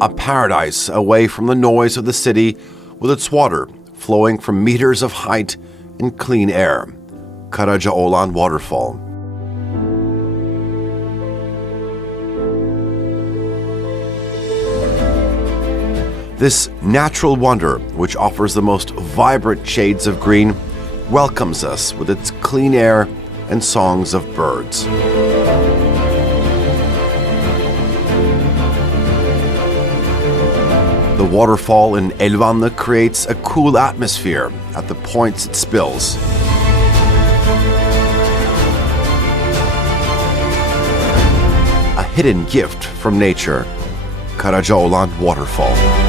a paradise away from the noise of the city with its water flowing from meters of height in clean air. Karacaoğlan Waterfall. This natural wonder, which offers the most vibrant shades of green, welcomes us with its clean air and songs of birds. The waterfall in Elvanlı creates a cool atmosphere at the points it spills. A hidden gift from nature, Karacaoğlan Waterfall.